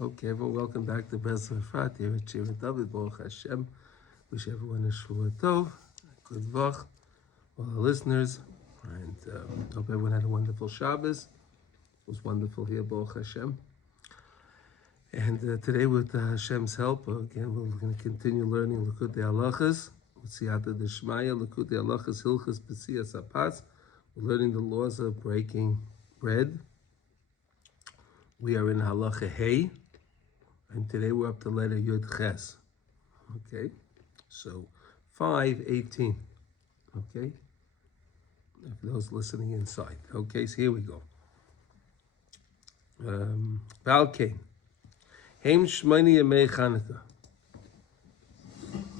Okay, everyone, welcome back to Breslov Efrat here at Shir David. Baruch Hashem. Wish everyone a Shvuah Tov, good vach, all the listeners, and hope everyone had a wonderful Shabbos. It was wonderful here, Baruch Hashem. And today, with Hashem's help, again, we're going to continue learning Likutey Halachos, Utsiyata Deshmaya, Likutey Halachos, Hilchos B'tziyas Hapas. We're learning the laws of breaking bread. We are in Halacha Hey, and today we're up to letter Yud Ches. Okay, so 5:18. Okay, for those listening inside. Okay, so here we go. Balkein. Heim Shmoni Yemei Chanukah.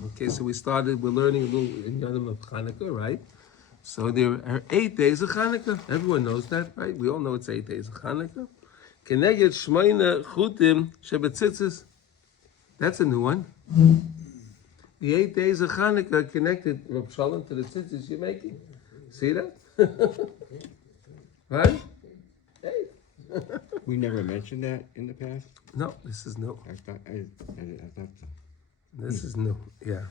Okay, so we're learning a little in Yom of Chanukah, right? So there are 8 days of Chanukah. Everyone knows that, right? We all know it's 8 days of Chanukah. Keneged Shmoina Chutim Shebetzitzis. That's a new one. The 8 days of Chanukah connected Rav Shalom to the tzitzis you're making. See that? Right? Hey. We never mentioned that in the past? No, this is new. I thought so. This is new, yeah.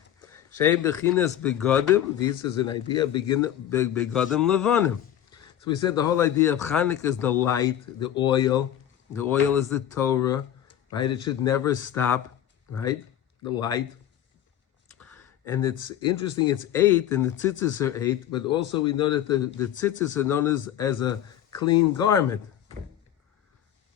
Shei Bechinas Begodim. This is an idea of Begodim Levonim. So we said the whole idea of Chanukah is the light, the oil. The oil is the Torah, right? It should never stop, right? The light. And it's interesting, it's 8, and the tzitzis are 8, but also we know that the tzitzis are known as a clean garment,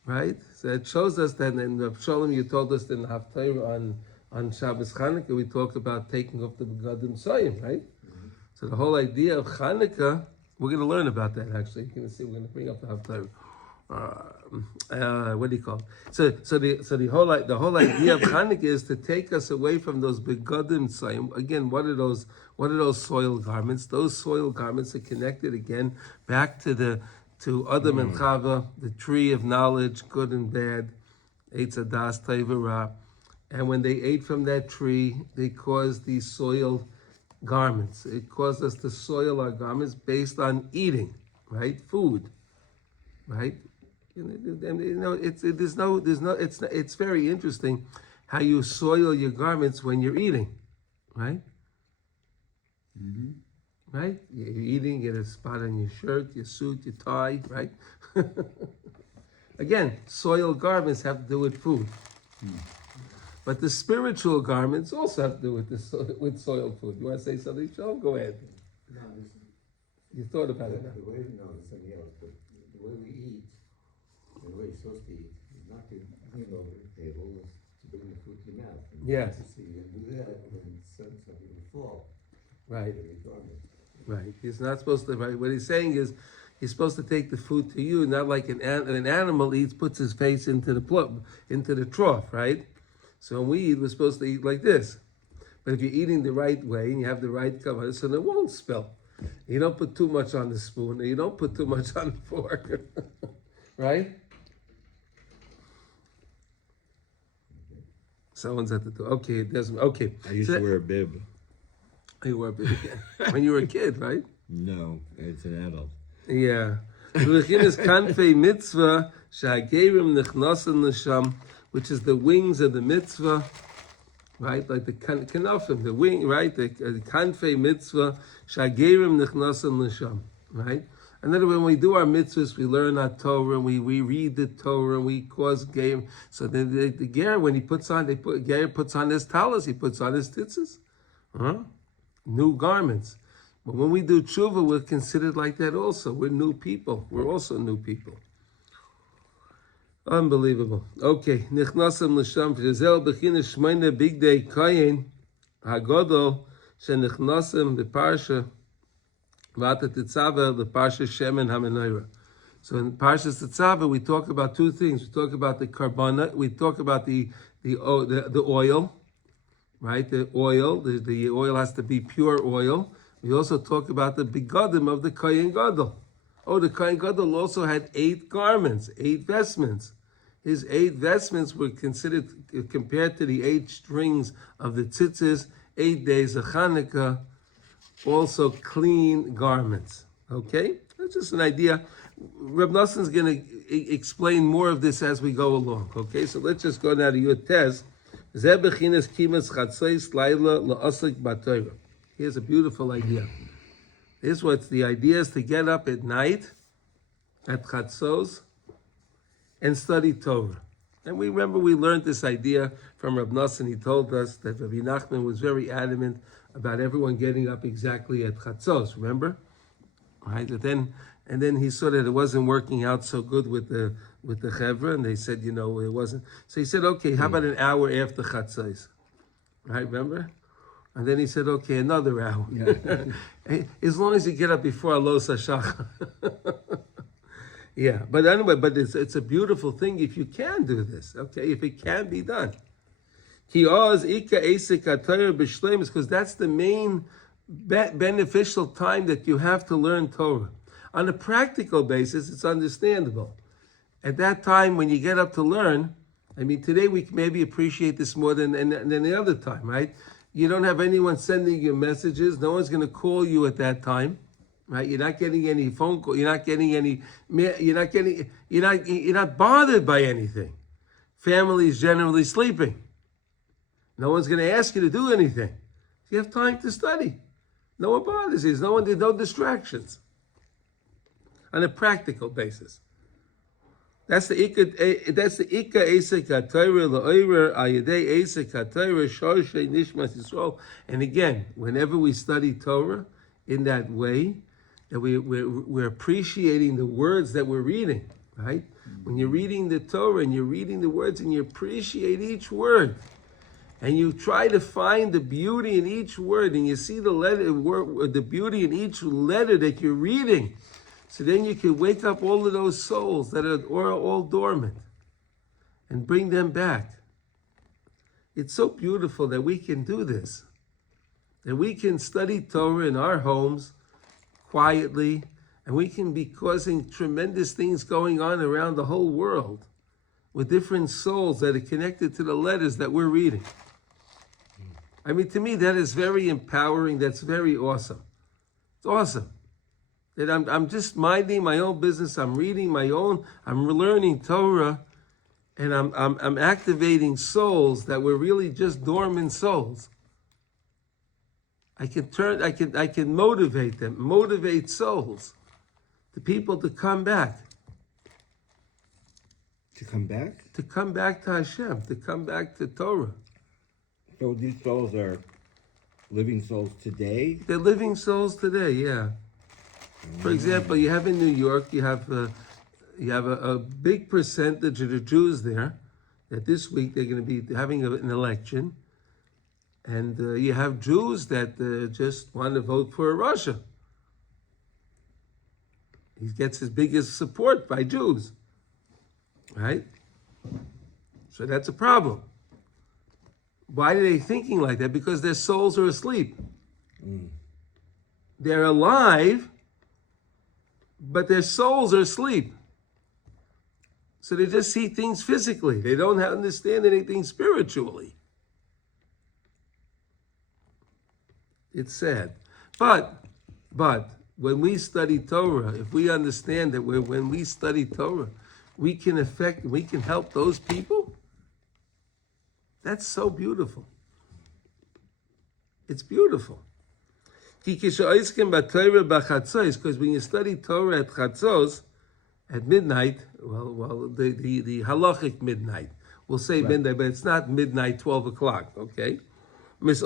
right? So it shows us that in Rav Shalom, you told us in the Haftarah on Shabbos Chanukah, we talked about taking off the Begadim Soyim, right? Mm-hmm. So the whole idea of Chanukah, we're going to learn about that actually. You're going to see, we're going to bring up the Haftarah. What do you call it? So the whole idea of Chanukah is to take us away from those begadim tzayim. Again, what are those soil garments? Those soil garments are connected again back to Adam and Chava, the tree of knowledge, good and bad, Eitz Hadas, Tov Ra. And when they ate from that tree, they caused these soiled garments. It caused us to soil our garments based on eating, right? Food, right? It's very interesting how you soil your garments when you're eating, right? Mm-hmm. Right? You're eating, you get a spot on your shirt, your suit, your tie, right? Again, soiled garments have to do with food. But the spiritual garments also have to do with soiled food. You want to say something, Sean? Go ahead. No, you thought about it. The way, no, something else, but the way we eat, the way you're supposed to eat, is not to lean over the table, is to bring the food to your mouth. And yes. So you do that, and then something will fall. Right. Right. He's not supposed to, right? What he's saying is, he's supposed to take the food to you, not like an animal eats, puts his face into the trough, right? So when we eat, we're supposed to eat like this. But if you're eating the right way and you have the right cover, so it won't spill. You don't put too much on the spoon, or you don't put too much on the fork, right? Someone's at the door. Okay, it doesn't. Okay. I used to wear a bib. You wore a bib when you were a kid, right? No, it's an adult. Yeah. Kanfei mitzvah shagerim nechnasen l'sham, which is the wings of the mitzvah, right? Like the kanafim, the wing, right? The kanfei mitzvah shagerim nechnasen l'sham, right? And then when we do our mitzvahs, we learn our Torah, and we read the Torah, and we cause game. So then the ger, when he puts on, ger puts on his talis, he puts on his tzitzis, new garments. But when we do tshuva, we're considered like that also. We're new people. We're also new people. Unbelievable. Okay. Nichnasam l'sham v'zel b'chinas shmeina big day kayin hagodol shenichnasam b'parsha v'ata tetzava the parsha shemen hamenayra. So in parsha tetzava we talk about two things. We talk about the karbana. We talk about the oil, right? The oil has to be pure oil. We also talk about the begadim of the Kohen Gadol. Oh, the Kohen Gadol also had 8 garments, 8 vestments. His 8 vestments were considered, compared to the 8 strings of the tzitzis, 8 days of Chanukah, also clean garments. Okay? That's just an idea. Reb Nosson is going to explain more of this as we go along. Okay, so let's just go now to your test. Here's a beautiful idea. Here's what's the idea is to get up at night at Chatzos and study Torah. And we learned this idea from Rav Nosson. He told us that Rabbi Nachman was very adamant about everyone getting up exactly at Chatzos, remember? Right? And then he saw that it wasn't working out so good with the Chevra, and they said, it wasn't. So he said, okay, how about an hour after Chatzos? Right, remember? And then he said, okay, another hour. Yeah. As long as you get up before Alos HaShachar. Yeah, but anyway, it's a beautiful thing if you can do this, okay, if it can be done. Because that's the main beneficial time that you have to learn Torah. On a practical basis, it's understandable. At that time, when you get up to learn, today we can maybe appreciate this more than the other time, right? You don't have anyone sending you messages. No one's going to call you at that time. Right, you're not getting any phone call. You're not bothered by anything. Family is generally sleeping. No one's going to ask you to do anything. You have time to study. No one bothers you. There's no distractions. On a practical basis, that's the Ika Esek HaTorah La'orer Ayadei Esek HaTorah Shoshei Nishmas Yisrael. And again, whenever we study Torah in that way, that we're appreciating the words that we're reading, right? When you're reading the Torah and you're reading the words and you appreciate each word, and you try to find the beauty in each word, and you see the beauty in each letter that you're reading, so then you can wake up all of those souls that are all dormant and bring them back. It's so beautiful that we can do this, that we can study Torah in our homes quietly, and we can be causing tremendous things going on around the whole world with different souls that are connected to the letters that we're reading. To me, that is very empowering. That's very awesome. It's awesome. That I'm just minding my own business. I'm reading I'm learning Torah, and I'm activating souls that were really just dormant souls. I can motivate souls, the people to come back. To come back? To come back to Hashem, to come back to Torah. So these souls are living souls today? They're living souls today, yeah. For example, you have in New York, you have a big percentage of the Jews there, that this week they're going to be having an election. And you have Jews that just want to vote for Russia. He gets his biggest support by Jews, right? So that's a problem. Why are they thinking like that? Because their souls are asleep. They're alive, but their souls are asleep. So they just see things physically. They don't understand anything spiritually. It's sad. But when we study Torah, if we understand that when we study Torah, we can help those people, that's so beautiful. It's beautiful. Because when you study Torah at Chatzos, at midnight, the halachic midnight, we'll say midnight, but it's not midnight, 12 o'clock, okay? Look at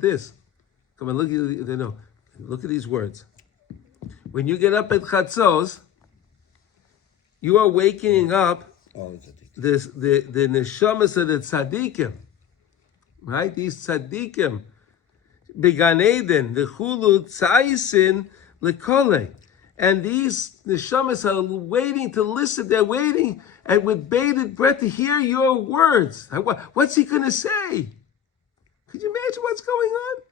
this. Come on, look at these words. When you get up at Chatzos, you are waking up the Neshamos of the Tzaddikim. Right? These Tzaddikim. Began Eden, the Chulu Tzaisin Lekole. And these Neshamos are waiting to listen. They're waiting and with bated breath to hear your words. What's he going to say? Could you imagine what's going on?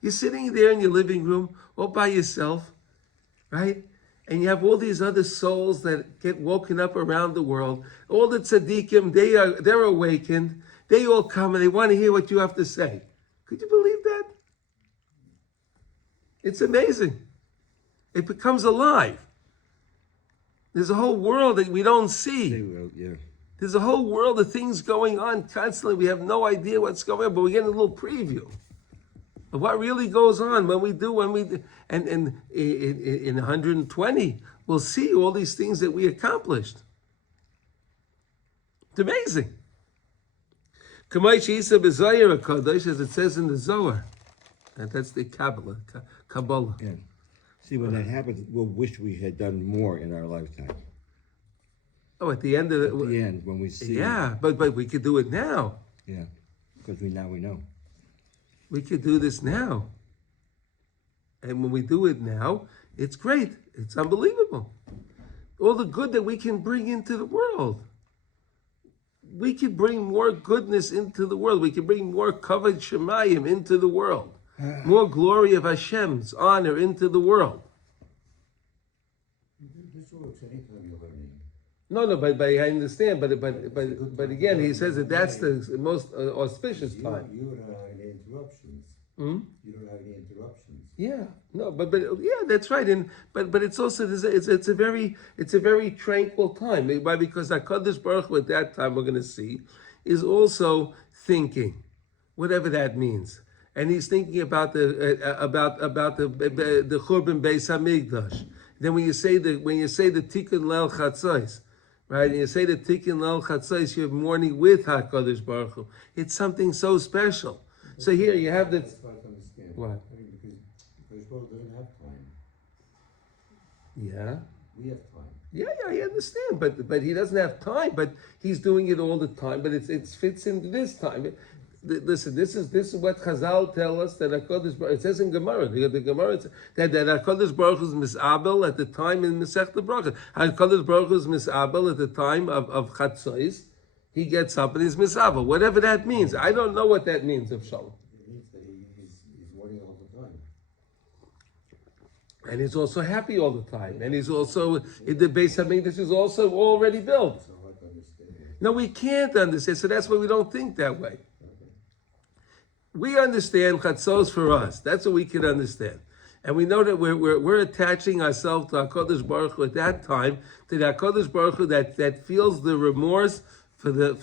You're sitting there in your living room all by yourself, right? And you have all these other souls that get woken up around the world. All the tzaddikim, they're awakened. They all come and they want to hear what you have to say. Could you believe that? It's amazing. It becomes alive. There's a whole world that we don't see. They will, yeah. There's a whole world of things going on constantly. We have no idea what's going on, but we get a little preview of what really goes on and in 120, we'll see all these things that we accomplished. It's amazing. As it says in the Zohar, and that's the Kabbalah. Yeah. See, when that happens, we'll wish we had done more in our lifetime. Oh, at the end of At the end, when we see. Yeah, but we could do it now. Yeah, because we know. We could do this now. And when we do it now, it's great. It's unbelievable. All the good that we can bring into the world. We can bring more goodness into the world. We can bring more kavod shemayim into the world. More glory of Hashem's honor into the world. This works anytime you're learning. No, but I understand. But again, he says that that's the most auspicious time. You don't have any interruptions. Hmm? You don't have any interruptions. Yeah, no, but yeah, that's right. And but it's also it's a very tranquil time. Why? Because Hakadosh Baruch Hu at that time we're going to see is also thinking, whatever that means, and he's thinking about the Churban Beis Hamikdash. Then when you say the Tikkun Leil Chatzos, right? And you say the Tikkun Leil Chatzos, you're mourning with Hakadosh Baruch Hu. It's something so special. So here you have the. That's hard to understand. What? I mean, because Baruch doesn't have time. Yeah. We have time. Yeah, I understand, but he doesn't have time. But he's doing it all the time. But it fits into this time. Listen, this is what Chazal tell us that Hakadosh Baruch. It says in Gemara, the Gemara that Hakadosh Baruch is misabel at the time in Masechta Bracha. Hakadosh Baruch is misabel at the time of Chatzos. He gets up and he's misabel. Whatever that means, I don't know what that means of Shalom. It means that he's mourning all the time. And he's also happy all the time. And he's also in the Beis Hamikdash is also already built. It's so hard to understand. No, we can't understand. So that's why we don't think that way. We understand Chatzos for us. That's what we can understand. And we know that we're attaching ourselves to HaKadosh Baruch Hu at that time, to the HaKadosh Baruch Hu that feels the remorse for the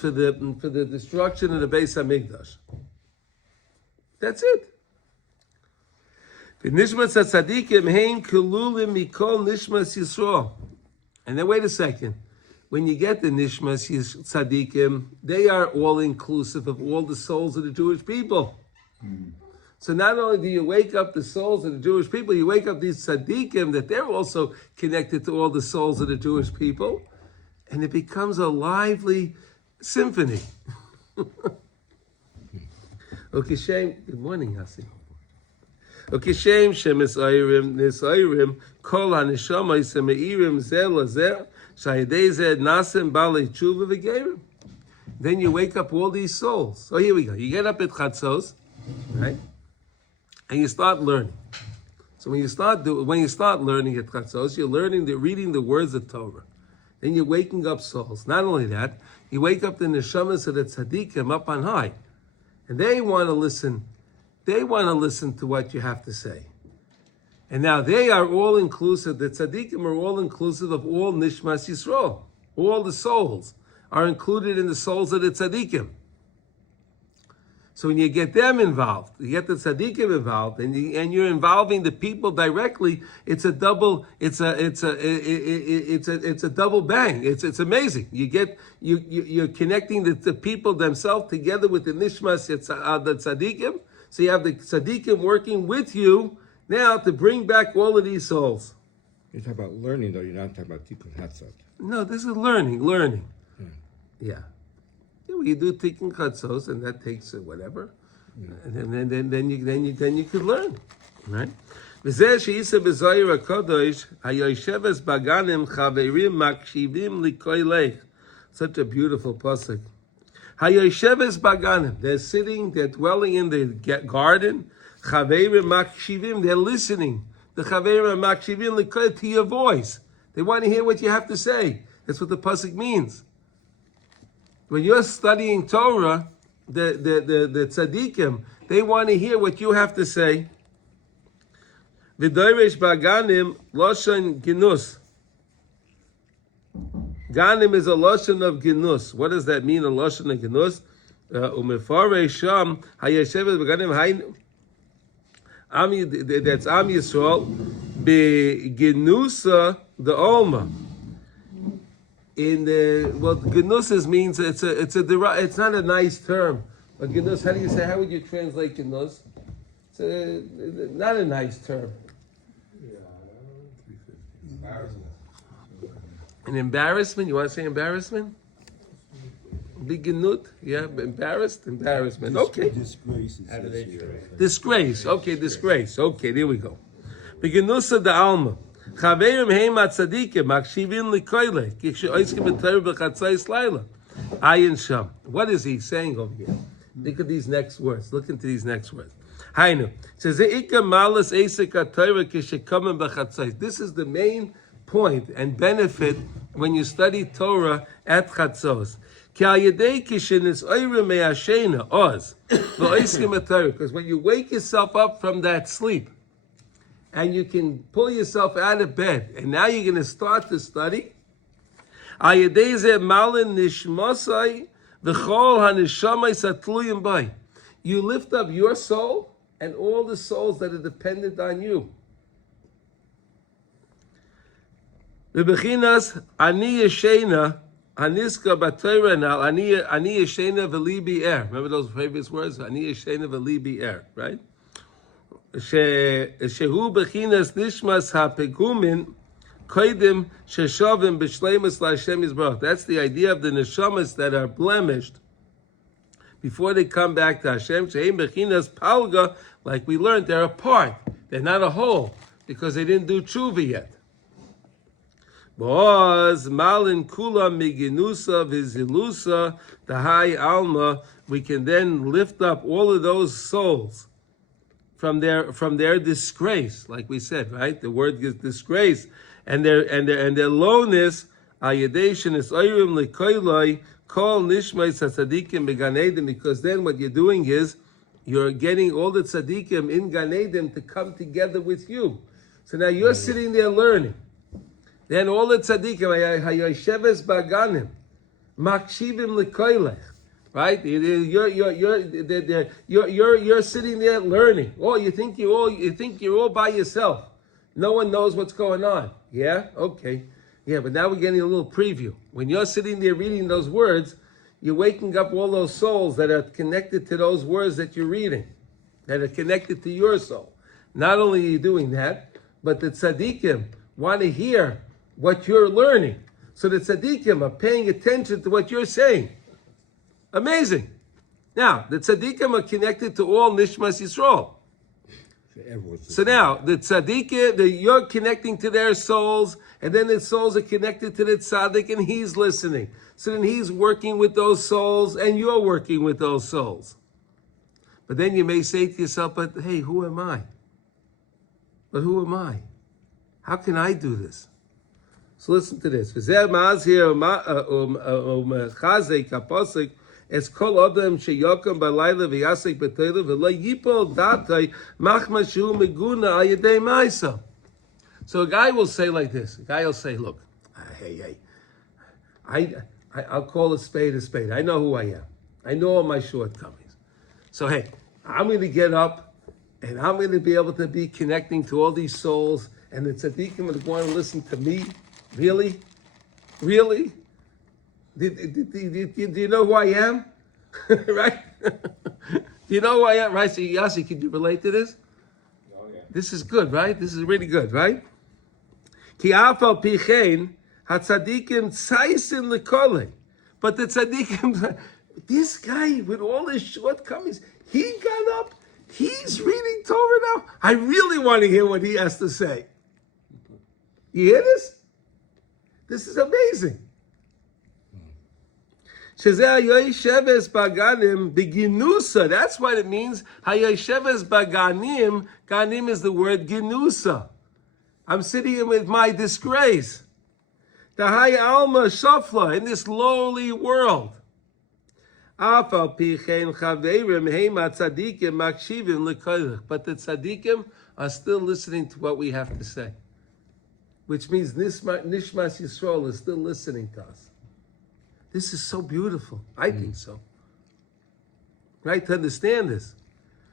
destruction of the Beis Hamikdash. That's it. Neshamos of Tzaddikim hein kelulim mikol nishmas Yisrael. And then wait a second. When you get the Neshamos Tzaddikim, they are all inclusive of all the souls of the Jewish people. So not only do you wake up the souls of the Jewish people, you wake up these Tzaddikim that they're also connected to all the souls of the Jewish people, and it becomes a lively symphony. Okay, Shem. Good morning, Yassi. Okay, Shem Shemes Ayrim Nisayrim Kol HaNeshamos Meirim Zeh Lazeh Shayidei Zeh Nasem Balei Tshuva V'Geirim. Then you wake up all these souls. So here we go. You get up at Chatzos, right? And you start learning. So when you start learning at Chatzos, you're reading the words of Torah. Then you're waking up souls. Not only that, you wake up the Neshamos of the Tzaddikim up on high. And they want to listen. They want to listen to what you have to say. And now they are all inclusive. The Tzaddikim are all inclusive of all Nishmas Yisrael. All the souls are included in the souls of the Tzaddikim. So when you get them involved, you get the Tzaddikim involved, and you're involving the people directly. It's a double bang. It's amazing. You're connecting the people themselves together with the Nishmas the Tzaddikim. So you have the Tzaddikim working with you now to bring back all of these souls. You're talking about learning, though. You're not talking about tikkun hatzot. No, this is learning. Yeah. Yeah, well, you do tikkun chatzos, and that takes whatever, and then you could learn, right? V'zeh she'isa b'zoyer hakadosh hayoshevas baganim chaverim makshivim likoylech. Such a beautiful pasuk. Hayoshevas baganim. They're dwelling in the garden. Chaverim makshivim. They're listening. The chaverim makshivim likoylech to your voice. They want to hear what you have to say. That's what the pasuk means. When you're studying Torah, the tzaddikim, they want to hear what you have to say. V'doresh ba'ganim loshan ginus. Ganim is a loshan of ginus. What does that mean, a loshan of ginus? Umefarei sham hayeshevet b'ganim hainu. That's Am Yisrael beginusa the Alma. In the genusas means it's not a nice term. But genus, how do you say? How would you translate genus? It's not a nice term. An embarrassment. You want to say embarrassment? Beginut, yeah, embarrassment. Okay. Disgrace. Okay, disgrace. Okay, there we go. Beginusa da alma. Chaverim heima tzaddikim makshivin likoyle kishoiskim b'torah b'chatzos laila. Ayin sham. What is he saying over here? Look at these next words. Look into these next words. Hainu says zeika malas esek haTorah kishekamim b'chatzos. This is the main point and benefit when you study Torah at Chatzos. Because when you wake yourself up from that sleep and you can pull yourself out of bed and now you're going to start to study, you lift up your soul and all the souls that are dependent on you. Aniska b'Torah now, ani yeshena v'li er. Remember those previous words? Ani yeshena v'li er, right? Shehu b'chinas nishmas ha'pegumin koidim sheshavim b'shleimus l'Hashem Yisbarach. That's the idea of the neshamas that are blemished before they come back to Hashem. Shehem b'chinas palga, like we learned, they're apart. They're not a whole because they didn't do tshuva yet. Boaz malin kula miginusa vizilusa the high alma. We can then lift up all of those souls from their disgrace, like we said, right? The word is disgrace, and their lowness. Ayadeshin is oyrim lekoiloi kol nishmais tzaddikim began Eden. Because then what you're doing is you're getting all the tzaddikim in Gan Eden to come together with you. So now you're sitting there learning. Then all the tzaddikim, hayosheves baganim, makshivim lekoilech, right? You're sitting there learning. Oh, you think you're all by yourself. No one knows what's going on. Yeah, okay, yeah. But now we're getting a little preview. When you're sitting there reading those words, you're waking up all those souls that are connected to those words that you're reading, that are connected to your soul. Not only are you doing that, but the tzaddikim want to hear what you're learning. So the tzaddikim are paying attention to what you're saying. Amazing. Now, the tzaddikim are connected to all Nishmas Yisrael. So now, the tzaddikim, you're connecting to their souls, and then the souls are connected to the tzaddik, and he's listening. So then he's working with those souls, and you're working with those souls. But then you may say to yourself, but hey, who am I? But who am I? How can I do this? So listen to this. It's kol adam sheyokam balayla v'yasek b'teila v'lo yipol datay machma shu meguna ayadei ma'isa. So a guy will say like this. A guy will say, look, hey, I'll call a spade a spade. I know who I am. I know all my shortcomings. So hey, I'm going to get up and I'm going to be able to be connecting to all these souls, and the tzaddikim are going to listen to me. Really? Really? Do you know who I am? Right? Do you know who I am? Right? So Yasi, can you relate to this? Oh, yeah. This is good, right? This is really good, right? Ki afal pichein hatzadikim tzaisin lekole. But the tzaddikim, this guy with all his shortcomings, he got up, he's reading Torah now. I really want to hear what he has to say. You hear this? This is amazing. That's what it means. Hayosheves baganim. Ganim is the word ginusa. I'm sitting here with my disgrace. The high alma shafla in this lowly world. But the tzaddikim are still listening to what we have to say. Which means Nishmas Yisrael is still listening to us. This is so beautiful. I think so. Right? To understand this.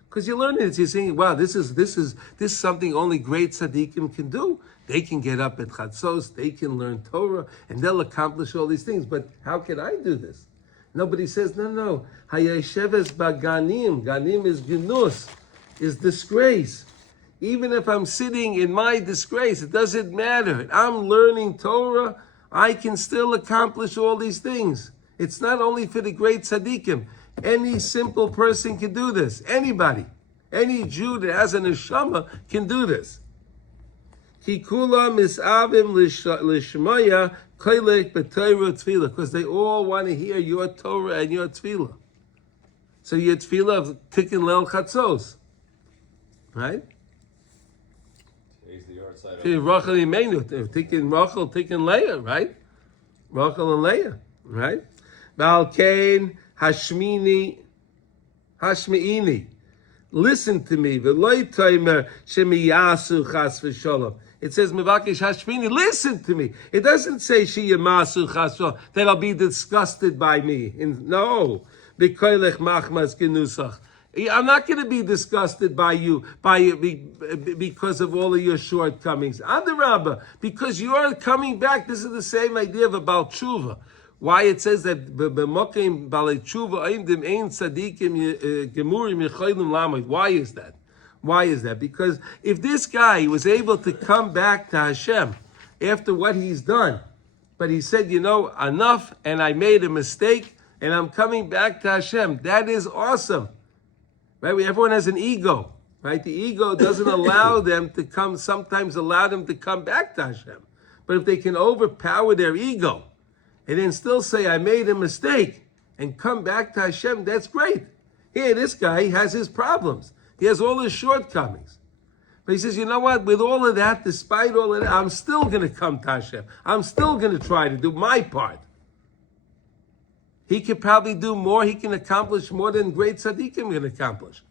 Because you're learning it, you're saying, wow, this is something only great tzaddikim can do. They can get up at Chatzos, they can learn Torah, and they'll accomplish all these things. But how can I do this? Nobody says, no. Hayesheves baganim. Ganim is gnus, is disgrace. Even if I'm sitting in my disgrace, it doesn't matter. I'm learning Torah, I can still accomplish all these things. It's not only for the great tzaddikim. Any simple person can do this. Anybody. Any Jew that has a neshama can do this. Kikula misavim lishmaya koilek b'Torah tefillah. Because they all want to hear your Torah and your tefillah. So your tefillah of tikkun leil chatzos. Right? Today's the yard side. Rachel Imenu. Tikkun Rachel, tikkun Leah. Right? Rachel and Leah. Right? Balkain. Hashmiini, listen to me. It says Mevakesh Hashmini, listen to me. It doesn't say Sheyamasu chas v'sholom, that I'll be disgusted by me. No, B'koilech machmas genusach. I'm not going to be disgusted by you because of all of your shortcomings. Adarabba, because you're coming back. This is the same idea of a Baal Tshuva. Why it says that b'mokim balei tshuva aimdim ein tzadikim gemurim yecholim lamed. Why is that? Why is that? Because if this guy was able to come back to Hashem after what he's done, but he said, enough, and I made a mistake, and I'm coming back to Hashem, that is awesome. Right? Everyone has an ego. Right? The ego doesn't allow them to come, sometimes allow them to come back to Hashem. But if they can overpower their ego, and then still say, I made a mistake, and come back to Hashem, that's great. Here, this guy has his problems. He has all his shortcomings. But he says, you know what? With all of that, despite all of that, I'm still going to come to Hashem. I'm still going to try to do my part. He could probably do more. He can accomplish more than great tzaddikim can accomplish.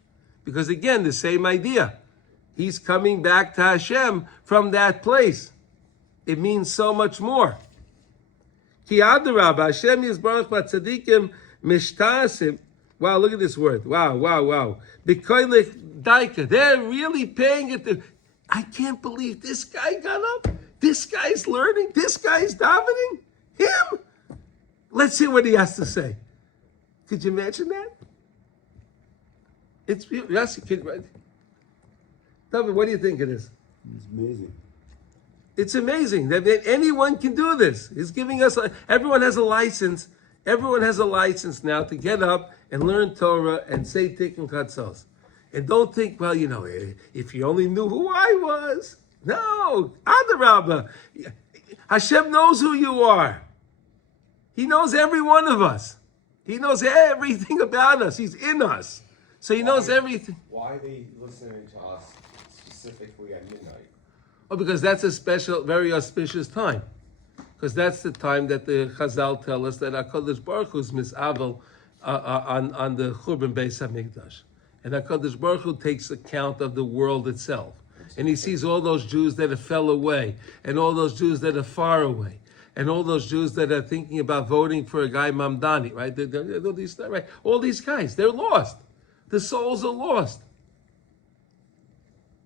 Because again, the same idea. He's coming back to Hashem from that place. It means so much more. Ki adarabba, Hashem yisbarach b'tzaddikim mishtasim. Wow, look at this word. Wow. B'koilech daika. They're really paying it. I can't believe this guy got up. This guy's learning. This guy's davening. Him. Let's hear what he has to say. Could you imagine that? It's yes, you could. Right? David, what do you think it is? It's amazing. It's amazing that anyone can do this. He's giving us, everyone has a license. Everyone has a license now to get up and learn Torah and say tikkun chatzos. And don't think, well, if you only knew who I was. No, adarabba. Hashem knows who you are. He knows every one of us. He knows everything about us. He's in us. So he knows everything. Why are they listening to us specifically at midnight? Oh, because that's a special, very auspicious time. Because that's the time that the Chazal tell us that HaKadosh Baruch Hu is misavel on the Churban Beis HaMikdash. And HaKadosh Baruch Hu takes account of the world itself. And he sees all those Jews that have fell away, and all those Jews that are far away, and all those Jews that are thinking about voting for a guy Mamdani, right? Right? All these guys, they're lost. The souls are lost.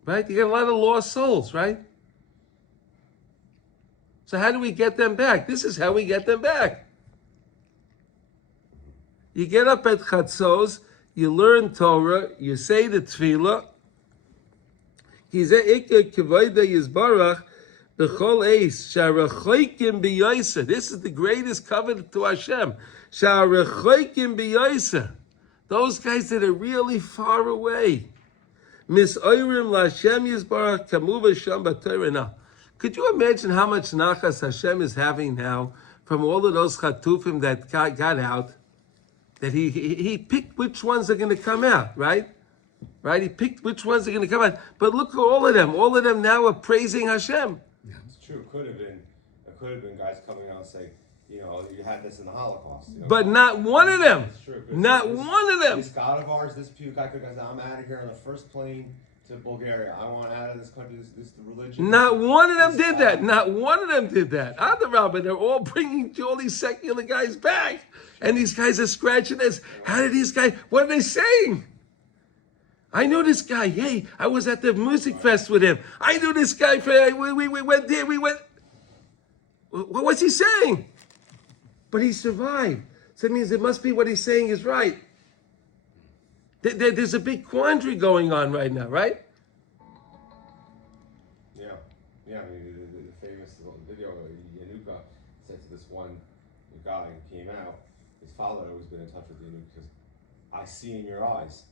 Right? You get a lot of lost souls, right? So how do we get them back? This is how we get them back. You get up at Chatzos, you learn Torah, you say the Tefillah. This is the greatest covenant to Hashem. Those guys that are really far away. Could you imagine how much nachas Hashem is having now from all of those chatufim that got out? That he picked which ones are going to come out, right? Right? He picked which ones are going to come out. But look at all of them. All of them now are praising Hashem. It's true. It could have been guys coming out and saying, you had this in the Holocaust. But not one of them. It's true. Not one of them. This God of ours, this puke guy, because I'm out of here on the first plane to Bulgaria. I want out of this country. This religion. Not one of them did that. Not one of them did that. Rabbi, they're all bringing all these secular guys back. And these guys are scratching this. How did these guys, what are they saying? I know this guy. Hey, I was at the music fest with him. I knew this guy. We went there. What was he saying? But he survived. So it means it must be what he's saying is right. There's a big quandary going on right now, right? Yeah. I mean, the famous video Yanuka said to this one guy who came out, his father had always been in touch with Yanuka because I see in your eyes.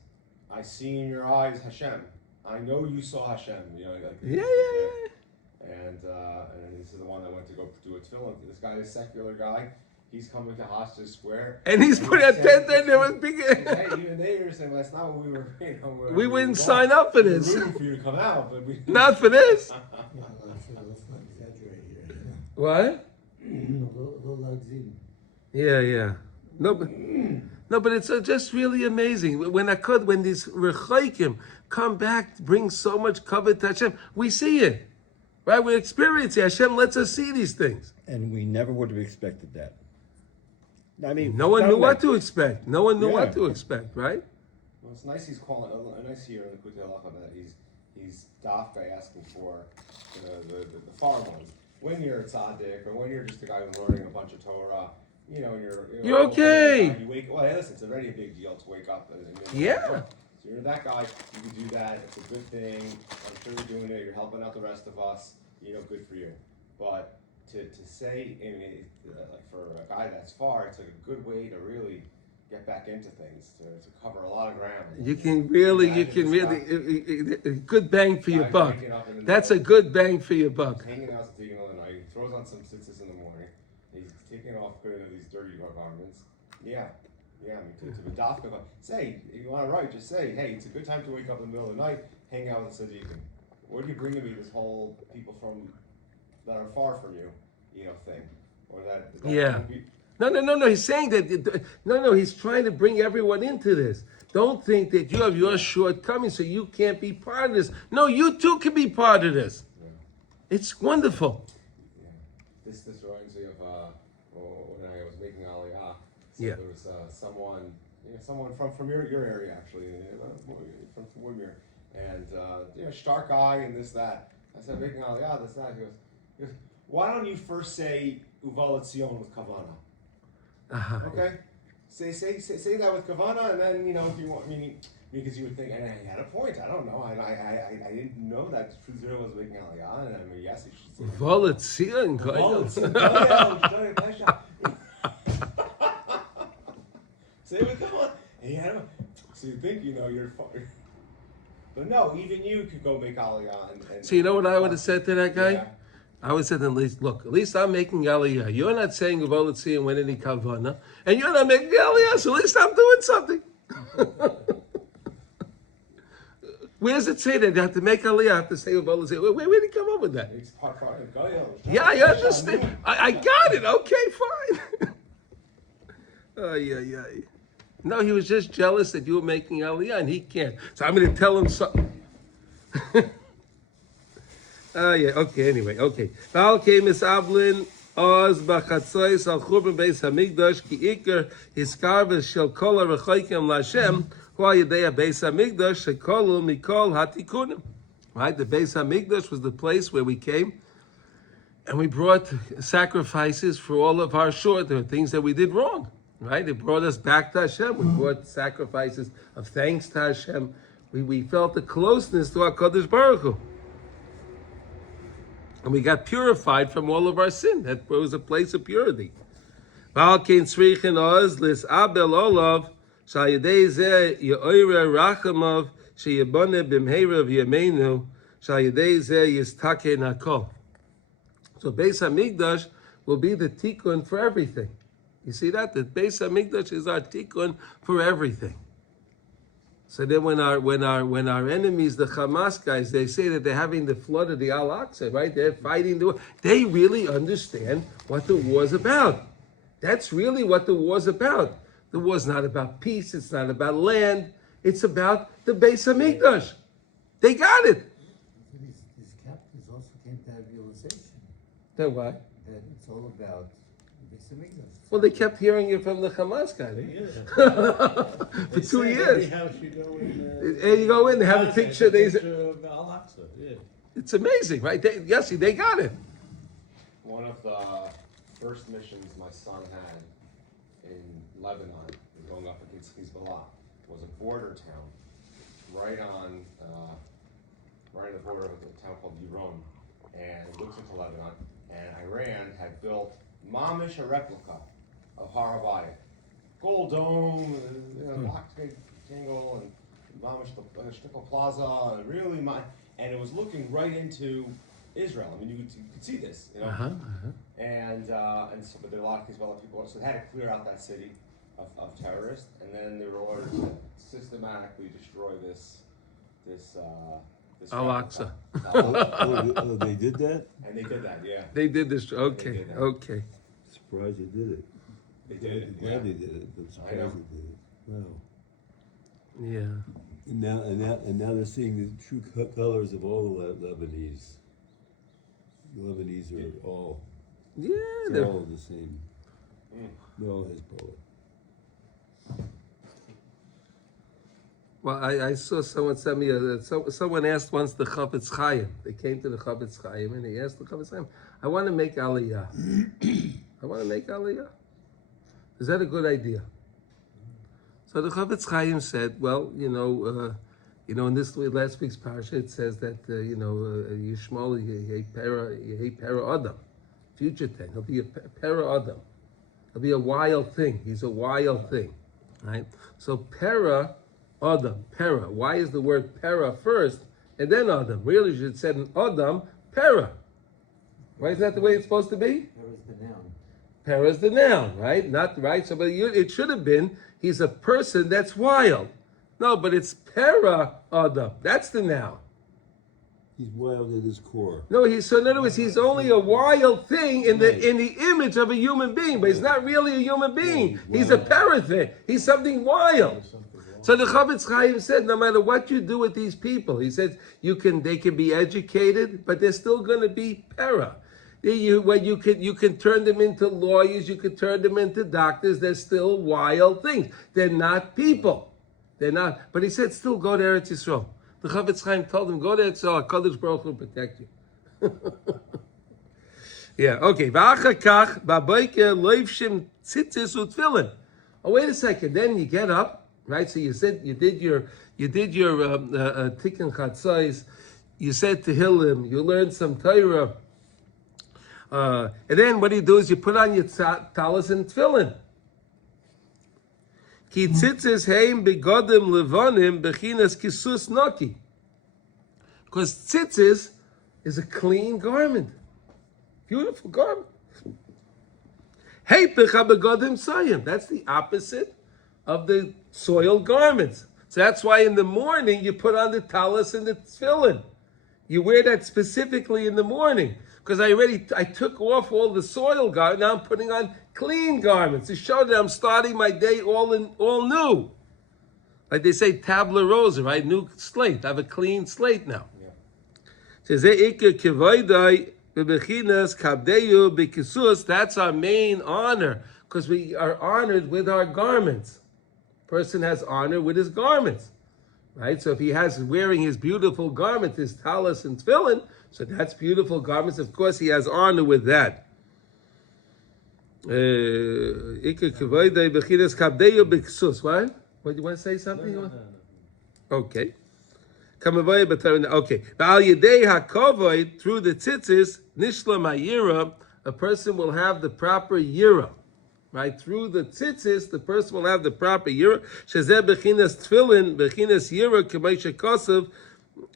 I see in your eyes Hashem. I know you saw Hashem. Yeah. And this is the one that went to go do a tefillin. This guy is a secular guy. He's coming to Hostage Square. And he's putting a tent in there with big... Hey, even they were saying, well, that's not what we were... we wouldn't sign up for this. We were rooting for you to come out, but we... Not for this. Let's not exaggerate here. What? Yeah. No, but it's just really amazing. When these Rechoikim come back, bring so much covet to Hashem, we see it. Right? We experience it. Hashem lets us see these things. And we never would have expected that. I mean, no one knew what to expect. No one knew what to expect, right? Well, it's nice he's calling, nice here in the Likutey Halachos that he's dafka asking for the far ones. When you're a tzaddik, or when you're just a guy who's learning a bunch of Torah, you're okay. You wake. Well, hey, listen, it's already a big deal to wake up. Yeah. So you're that guy. You can do that. It's a good thing. I'm sure you're doing it. You're helping out the rest of us. Good for you. But to say, like for a guy that's far, it's like a good way to really get back into things, to cover a lot of ground. You can really, good bang for your buck. That's a good bang for your buck. Hanging out at the end of the night, he throws on some tzitzis in the morning. He's taking off these dirty garments. Yeah. I mean, to the dafka, say, if you want to write, just say, hey, it's a good time to wake up in the middle of the night, hang out with the tzaddikim. What are you bringing me this whole people that are far from you, thing? Or that yeah. No. He's saying that. No. He's trying to bring everyone into this. Don't think that you have your shortcomings, so you can't be part of this. No, you too can be part of this. Yeah. It's wonderful. Yeah. This reminds me of when I was making Aliyah. So yeah. There was someone from your area actually, from Woodmere, and stark guy and this that. I said making Aliyah, this that. He goes, why don't you first say Uval Etzion with Kavana? Okay, say that with Kavana, and then if you want, meaning because you would think, and he had a point. I don't know. I didn't know that Zero was making Aliyah, and I mean yes, he should say Uval Etzion. Say it with Kavana. And had so you think you're far. But no, even you could go make Aliyah. And so you know what I would have said to that guy? Yeah. I would have said, at least I'm making Aliyah. You're not saying Uval Etzion when any Kavana, and you're not making Aliyah, so at least I'm doing something. Where does it say that you have to make Aliyah? I have to say Uval Etzion. Where did he come up with that? It's part of Goyal. Yeah, I understand. I got it. Okay, fine. Yeah. No, he was just jealous that you were making Aliyah and he can't. So I'm going to tell him something. Anyway. Val came as Avlin Oz Bachatzois Al Churban Beis Hamikdash Ki Iker Hiskarves Shel Kol HaRechoikim LaShem Hu Yedei Beis Hamikdash Shekolu Mikol Hatikunim. Right, the Beis Hamikdash was the place where we came and we brought sacrifices for all of our the things that we did wrong. Right? It brought us back to Hashem. We brought sacrifices of thanks to Hashem. We felt the closeness to our Kadosh Baruch Hu. And we got purified from all of our sin. That was a place of purity. Valkein tzrichin oz lis abel olav shayidei zeh ye'oire rachamov sheyebone b'mheirav yemeinu shayidei zeh yistaken hakol. So Beis Hamikdash will be the tikkun for everything. You see that? The Beis Hamikdash is our tikkun for everything. So then when our enemies, the Hamas guys, they say that they're having the flood of the Al-Aqsa, right? They're fighting the war. They really understand what the war's about. That's really what the war's about. The war's not about peace. It's not about land. It's about the Beis Hamikdash. They got it. So these captives also came to that realization Then why? that it's all about the Beis Hamikdash. Well, they kept hearing it from the Hamas guy for 2 years. Every house you go in, And you go in, they have a picture. They say, of Al-Aqsa, yeah. it's amazing, right? They got it. One of the first missions my son had in Lebanon, going up against Hezbollah, was a border town, right on the border of a town called Yiron, and it looks into Lebanon. And Iran had built mamish a replica of Har HaBayit, gold dome, octagonal, and mamish the Shtickle Plaza, and really and it was looking right into Israel. I mean, you could see this, you know. And so, but there are a lot of Hezbollah people, so they had to clear out that city of terrorists, and then they were ordered to systematically destroy this Al-Aqsa. Oh, they did that? And they did that, yeah. They did this. They Okay, did that. okay. Surprised they did it. They did it. Glad Yeah. they did it, but I know. surprised they did it. Wow. Yeah. And now they're seeing the true colors of all the Lebanese. The Lebanese are all, Yeah. they're they're- all the same. They're all Hezbollah. Well, I saw someone send me someone asked once the Chavetz Chaim. They came to the Chavetz Chaim and they asked the Chavetz Chaim, I want to make Aliyah. I want to make Aliyah. Is that a good idea? So the Chavetz Chaim said, well, in this last week's parsha it says that Yishmael you hate para Adam, future tense. He'll be a para Adam. He'll be a wild thing. He's a wild thing, right? So para Adam, para. Why is the word para first and then Adam? Really, you should have said an Adam, para. Why is that the way it's supposed to be? That was the noun. Para is the noun, right? Not right. So, but it should have been he's a person that's wild. No, but it's para Adam. That's the noun. He's wild at his core. No, so in other words, he's only a wild thing in the image of a human being, but he's not really a human being. He's a para thing. He's something wild. So the Chavetz Chaim said, no matter what you do with these people, he said they can be educated, but they're still going to be para. You can turn them into lawyers, you can turn them into doctors. They're still wild things. They're not people. They're not. But he said, still go to Eretz Yisrael. The Chavetz Chaim told him, go to Eretz Yisrael. Kadosh Baruch Hu will protect you. Yeah. Okay. V'achar kach b'boker loivshim tzitzis utfilin. Oh, wait a second. Then you get up. Right, so you said you did your tikkun chatzos, you said Tehillim, you learned some Torah, and then what do you do is you put on your talis and tefillin. Ki tzitzis heim begodim levonim bechinas kisus noki. Because tzitzis is a clean garment, beautiful garment. Heipich habegodim sayim. That's the opposite of the soiled garments. So that's why in the morning you put on the talis and the tefillin. You wear that specifically in the morning. Because I took off all the soiled garments, now I'm putting on clean garments to show that I'm starting my day all new. Like they say, tabla rosa, right? New slate. I have a clean slate now. It says, that's our main honor, because we are honored with our garments. Person has honor with his garments, right? So if he has wearing his beautiful garment, his talis and tefillin, so that's beautiful garments. Of course, he has honor with that. What? What, you want to say something? No. Okay. Okay. Through the tzitzis, nishla ma'yira, a person will have the proper yira. Right, through the tzitzis, the person will have the proper yira. Shezeh bechinas tefillin, bechinas yira, k'may shekosov,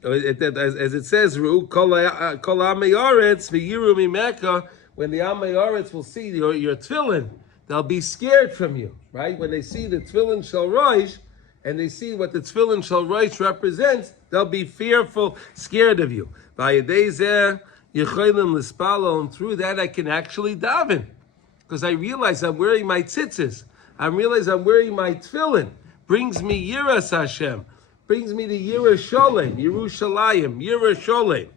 as it says, Ru'u kol ha'amei aretz v'yiru mimeka. When the amei aretz will see your tefillin, they'll be scared from you. Right, when they see the tefillin shel roish, and they see what the tefillin shel roish represents, they'll be fearful, scared of you. V'yedei zeh yecholim l'spalo, and through that I can actually daven. Because I realize I'm wearing my tzitzis. I realize I'm wearing my tefillin. Brings me yiras Hashem. brings me to Yerushalayim, Yerushalayim.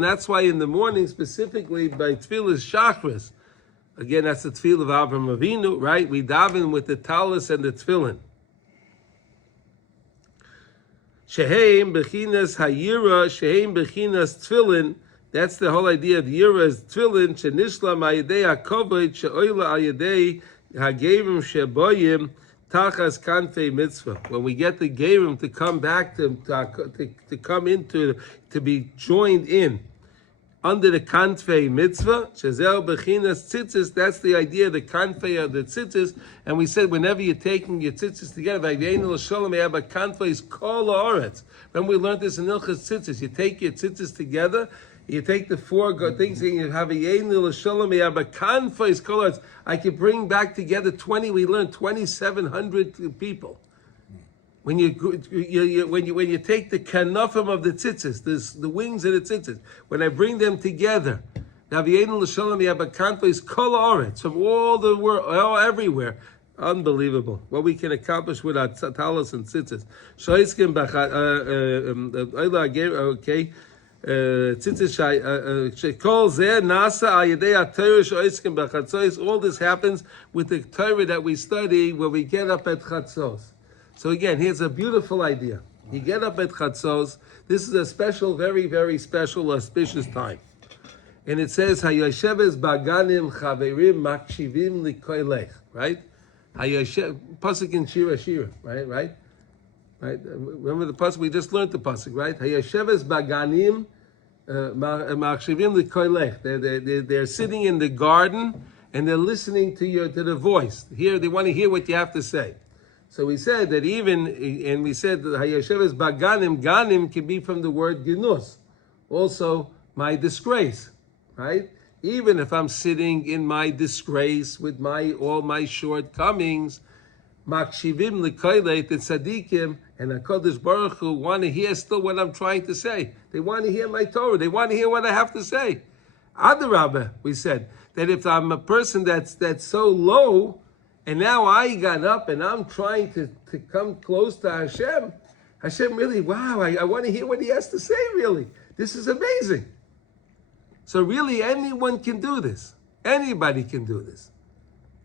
That's why in the morning, specifically by Tfilas Shachris, again, that's the Tfil of Avraham Avinu, right? We daven with the Talis and the Tfilin. Sheheim Bechinas Hayira, Sheheim Bechinas Tfilin. That's the whole idea of Yira is Tfilin. Shenishla Ma'yadei HaKovod, She'oila Ayadei HaGerim Sheboyim, Tachas Kanfei Mitzvah. When we get the Gerim to come back to come into, to be joined in under the Kanfei Mitzvah, Shezel Bechinas Tzitzis, that's the idea, the Kanfei of the Tzitzis. And we said whenever you're taking your Tzitzis together, Kanfei is Kol Haaretz. When we learned this in Ilchas Tzitzis, you take your Tzitzis together, you take the four good things and you have a Yeinil Shalom Kanfei Kol Haaretz. I could bring back together 20. We learned 2,700 people. When you take the kanafim of the tzitzis, the wings of the tzitzis, when I bring them together, is kol haaretz, from all the world, all everywhere. Unbelievable what we can accomplish with our talis and tzitzis. Okay. All this happens with the Torah that we study when we get up at Chatzos. So again, here's a beautiful idea. You get up at Chatzos. This is a special, very, very special, auspicious time. And it says, Hayosheves baganim chaverim makshivim likoilech. Right? Hayoshev, pasuk in Shira. Right? Remember the pasuk? We just learned the pasuk, right? Hayosheves baganim makshivim likoilech. They're sitting in the garden and they're listening to the voice. Here, they want to hear what you have to say. So we said that we said that Hayosheves baganim, ganim can be from the word ginus, also my disgrace, right? Even if I'm sitting in my disgrace with all my shortcomings, makshivim l'koileit, the tzaddikim and HaKadosh Baruch Hu want to hear still what I'm trying to say. They want to hear my Torah. They want to hear what I have to say. Adarabah, we said that if I'm a person that's so low, and now I got up and I'm trying to come close to Hashem. Hashem really, wow, I want to hear what he has to say, really. This is amazing. So really, anyone can do this. Anybody can do this.